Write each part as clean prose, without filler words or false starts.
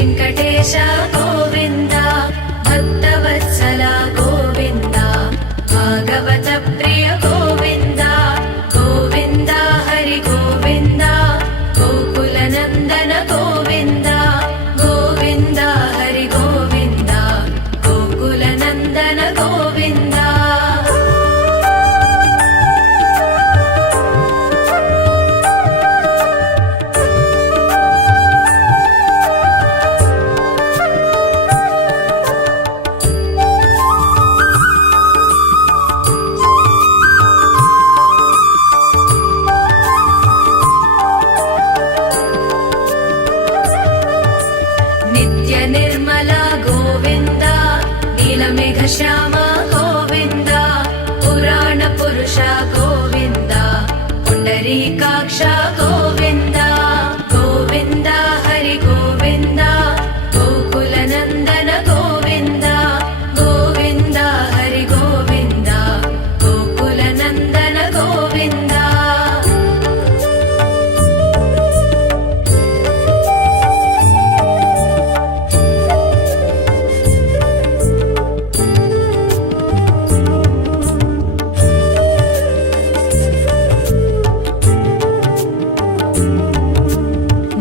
వెంకటేశ గోవింద భక్తవత్సల గోవింద భాగవత ప్రియ గోవింద గోవింద హరి గోవింద గోకుల నందన గోవింద గోవింద హరి గోవింద గోకుల నందన గోవింద. నిర్మల గోవింద నీలమేఘ శ్యామ గోవింద పురాణ పురుష గోవింద పుండరీకాక్ష గోవింద గోవింద హరి గోవింద గోకుల నందన గోవింద గోవింద హరి గోవింద గోకుల నందన గోవింద.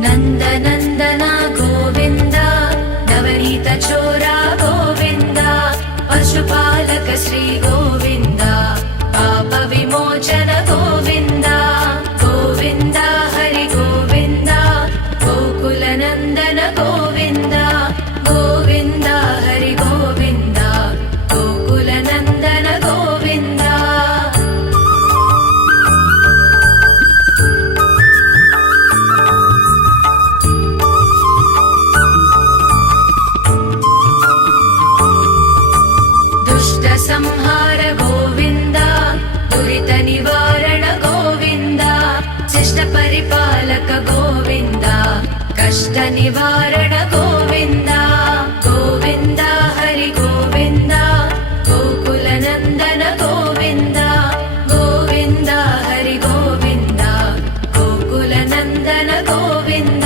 నందనందన గోవింద నవనీత చోర గోవింద పశుపాలక శ్రీ గోవింద పాప విమోచన గోవింద గోవింద హరి గోవింద గోకుల నందన గోవింద గోవింద హరి గోవింద గోకుల నందన గోవింద. సంహార గోవింద దురిత నివారణ గోవింద శిష్ట పరిపాలక గోవింద కష్ట నివారణ గోవింద గోవింద హరి గోవింద గోకుల నందన గోవింద గోవింద హరి గోవింద గోకుల నందన గోవింద.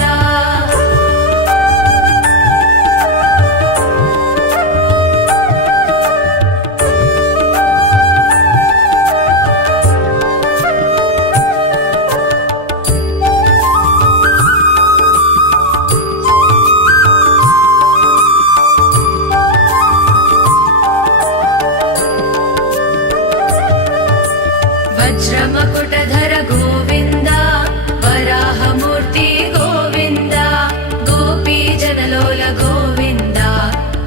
వజ్రమకుటధర గోవింద వరాహమూర్తి గోవింద గోపీ జనలోల గోవింద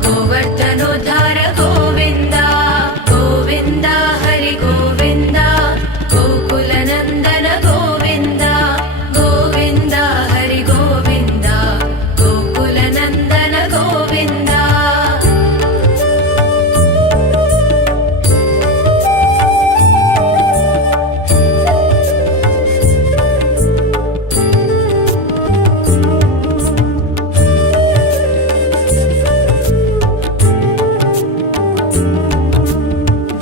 గోవర్ధనోద్ధార గోవింద గోవింద హరి గోవింద గోకుల నందన గోవింద గోవింద హరి గోవింద గోకుల నందన గోవింద.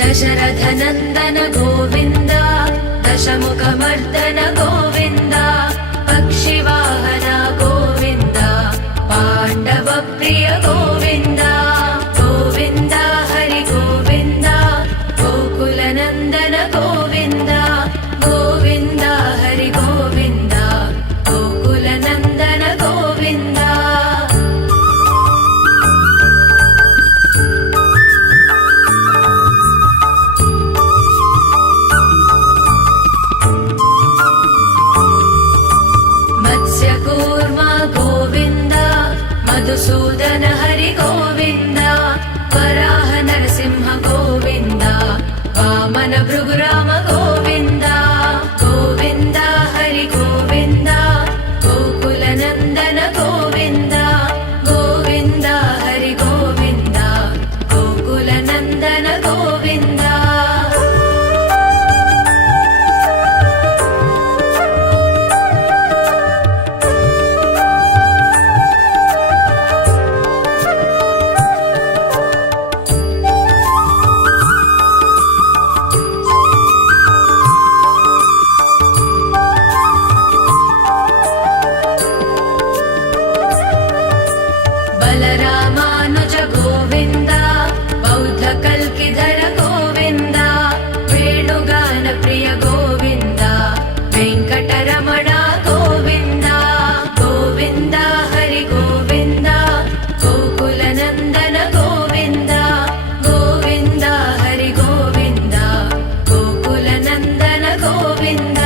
దశరథ నందన గోవింద దశముఖమర్దన గోవింద పక్షివాహన గోవింద పాండవ ప్రియ గోవింద గోవింద హరి గోవింద గోకుల నందన గోవింద గోవింద హరి గోవింద గోకుల నందన గోవింద. మత్స్యకూర్మ గోవింద మధుసూదన హరి గోవింద వరాహ నరసింహ గోవింద వామన భృగురామ గోవింద గోవింద హరి గోవింద గోకుల నందన గోవింద గోవింద హరి గోవింద గోకుల నందన గోవింద. बलरामानुज गोविन्द बौद्धकल्किधर गोविन्द वेणुगानप्रिय गोविन्द वेङ्कटरमण गोविन्द गोविन्द हरि गोविन्द गोकुलनन्दन गोविन्द गोविन्द हरि गोविन्द गोकुलनन्दन गोविन्द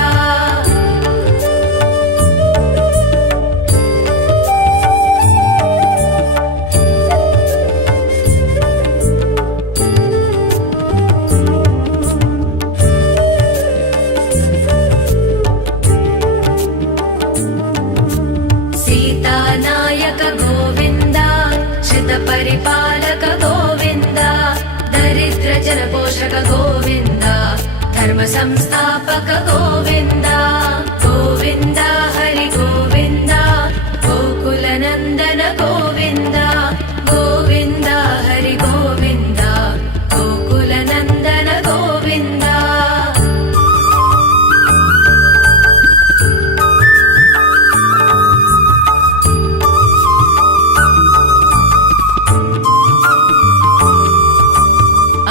सीतानायक गोविन्द श्रितपरिपालक गोविन्द दरिद्रजनपोषक गोविन्द धर्मसंस्थापक गोविन्द गोविन्द हरि गोविन्द गोकुलनन्दन गोविन्द गोविन्द हरि गोविन्द गोकुलनन्दन गोविन्द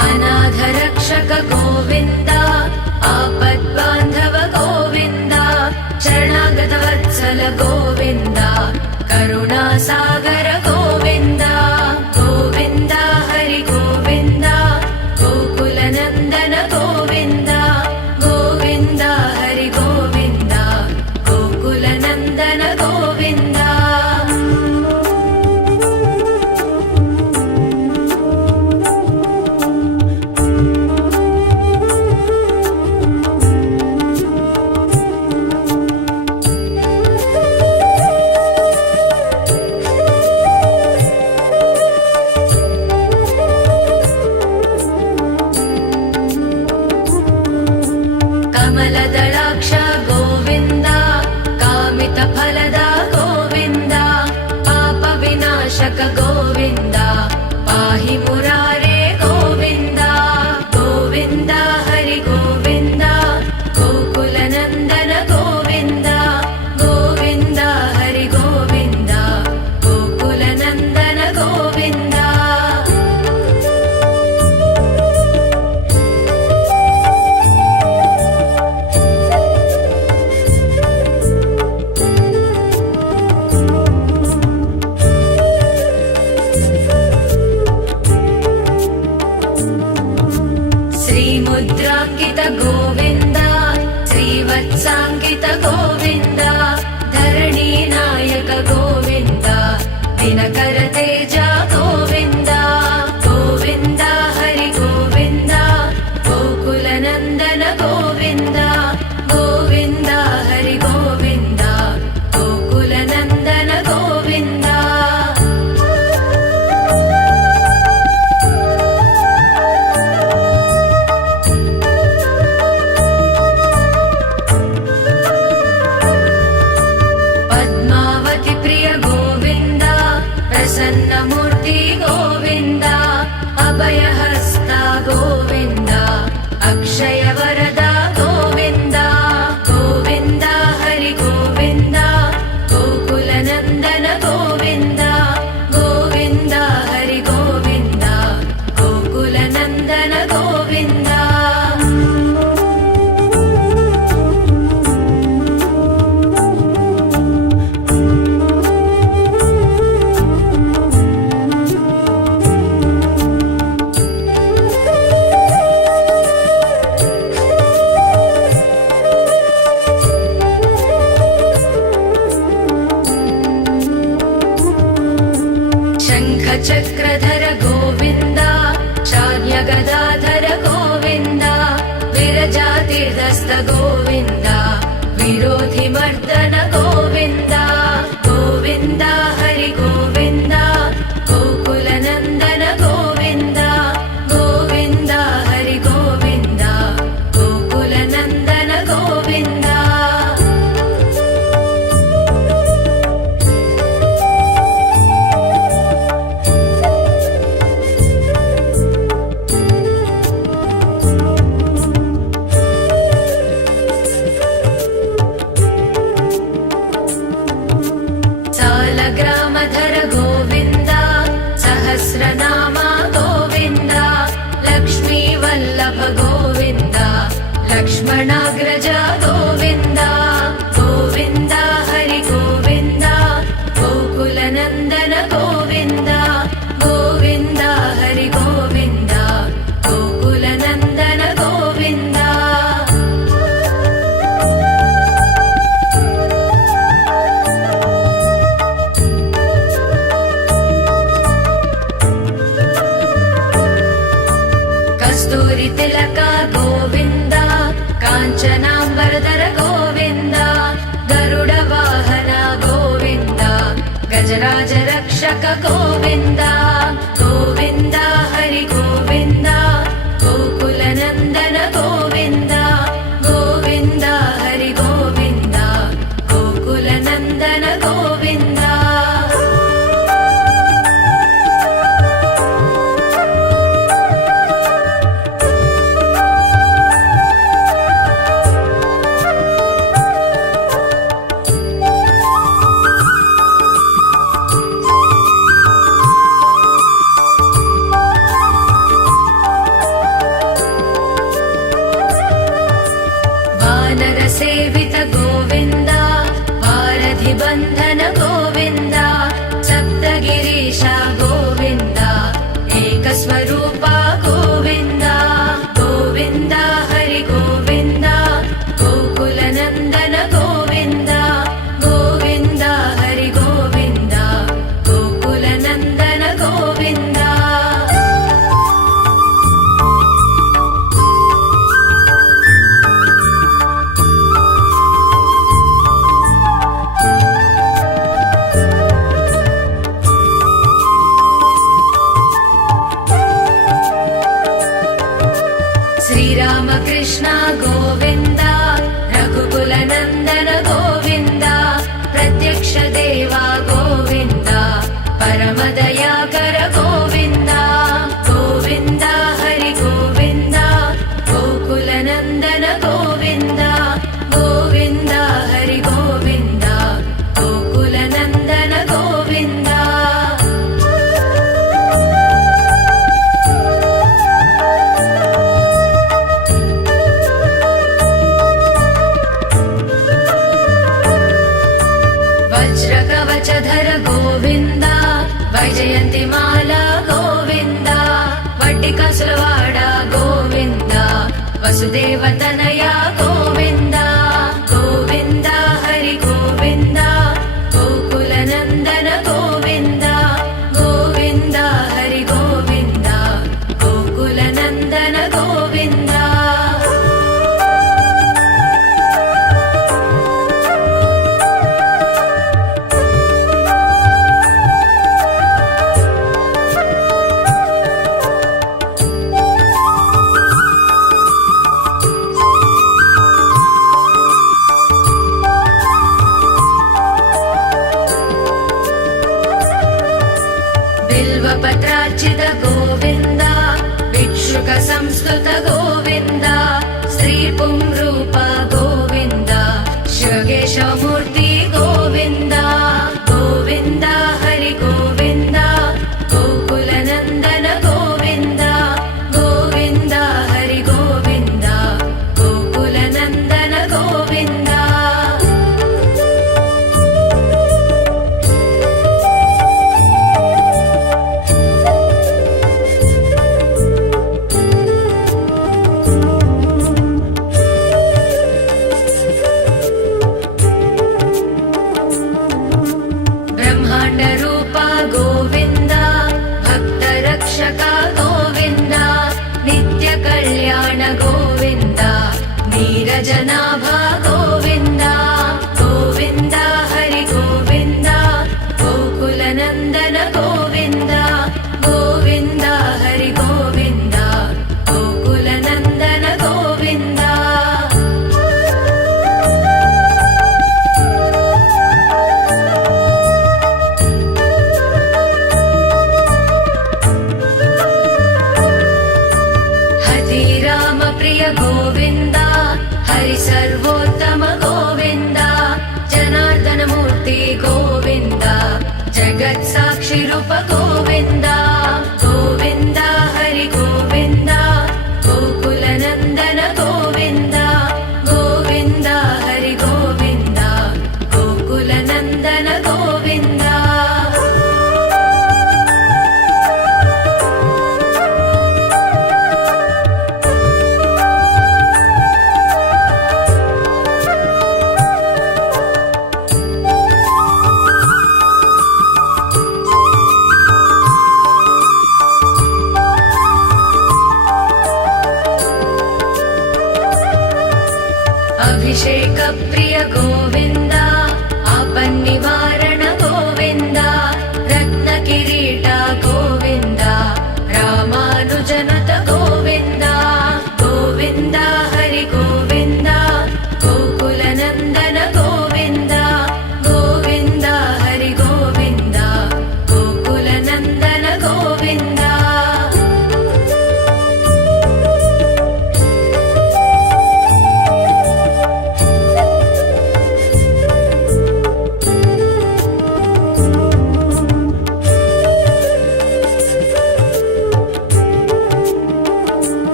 अनाथरक्षक गोविन्द आपद्बान्धव गोविन्द शरणागतवत्सल गोविन्द करुणासागर गोविन्द गोविन्द हरि गोविन्द गोकुलनन्दन गोविन्द गोविन्द हरि गोविन्द गोकुलनन्दन गोविन्द कमलदलाक्ष गोविन्द कामितफलद गोविन्द पापविनाशक गोविन्द पाहि मुरारे गोविन्द गोविन्द हरि गोविन्द गोकुलनन्दन गोविन्द गोविन्द हरि गोविन्द गोकुलनन्दन गोविन्द श्रीमुद्राङ्कित गोविन्द श्रीवत्साङ्कित गोविन्द धरणीनायक गोविन्द दिनकर तेज गोविन्द गोविन्द हरि गोविन्द गोकुलनन्दन गोविन्द गोविन्द हरि गोविन्द गोकुलनन्दन गोविन्द पद्मावति प्रिय गोविन्द प्रसन्नमूर्ति गोविन्द अभयहस्ता गोविन्द अक्षयवरद गोविन्द गोविन्द हरि गोविन्द गोकुलनन्दन गोविन्द गोविन्द हरि गोविन्द गोकुलनन्दन गोविन्द शङ्खचक्रधर गोविन्द शाल्यगदाधर गोविन्द विरजातीर्थस्थ गोविन्द विरोधिमर्दन गोविन्द गोविन्द हरि गोविन्द गोकुलनन्दन गोविन्द गोविन्द हरि गोविन्द गोकुलनन्दन गोविन्द व्रजराज रक्षक गोविन्द गोविन्द हरि गोविन्द गोकुलनन्दन गोविन्द गोविन्द हरि गोविन्द गोकुलनन्दन गोविन्द सेवित गोविन्द वारधिबन्धन गोविन्द सप्तगिरीश गोविन्द एकस्वरूपा गोविन्द गोविन्द हरि गोविन्द गोकुलनन्दन गोविन्द गोविन्द हरि गोविन्द गोकुलनन्दन गोविन्द श्रीरामकृष्ण गोविन्द रघुकुलनन्दन गोविन्द प्रत्यक्ष देवा गोविन्द परमदयाकर गोविन्द गोविन्द हरि गोविन्द गोकुलनन्दन गोविन्द गोविन्द हरि गोविन्द गोकुलनन्दन गोविन्द वज्रकवचधर गोविन्द वैजयन्तिमाला गोविन्द वड्डिकसुलवाड गोविन्द वसुदेवतनया गोविन्द गोविन्द हरि गोविन्द गोकुलनन्दन गोविन्द गोविन्द हरि गोविन्द गोकुलनन्दन गोविन्द बिल्वपत्रार्चित गोविन्द भिक्षुक संस्तुत गोविन्द श्रीपुंरूप गोविन्द शिवकेशवमूर्ति गोविन्द गोविन्द हरि गोविन्द गोकुलनन्दन गोविन्द गोविन्द हरि गोविन्द गोकुलनन्दन गोविन्द रूप गोविन्द भक्तरक्षक गोविन्द नित्यकल्याण गोविन्द नीरजनाभ गोविन्द गोविन्द हरि गोविन्द गोकुलनन्दन गोविन्द गोविन्द हरि गोविन्द गोकुलनन्दन गोविन्द प्रिय गोविन्द हरि सर्वोत्तम गोविन्द जनार्दन मूर्ति गोविन्द जगत्साक्षि रूप गोविन्द गोविन्द हरि गोविन्द गोकुलनन्दन गोविन्द गोविन्द हरि गोविन्द गोकुलनन्दन गोविन्द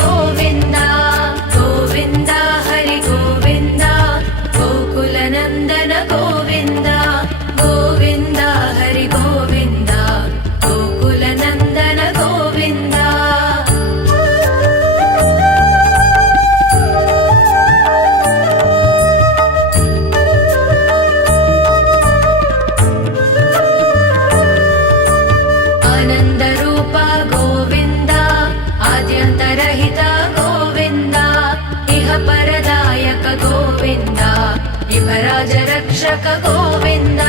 गोविन्द गोविन्द हरि गोविन्द गोकुलनन्दन गोविन्द गोविन्द हरि गोविन्द गोकुलनन्दन गोविन्द आनन्दरूप गोविन्द आद्यन्तरहित गोविन्द इह परदायक गोविन्द इह राजरक्षक गोविन्द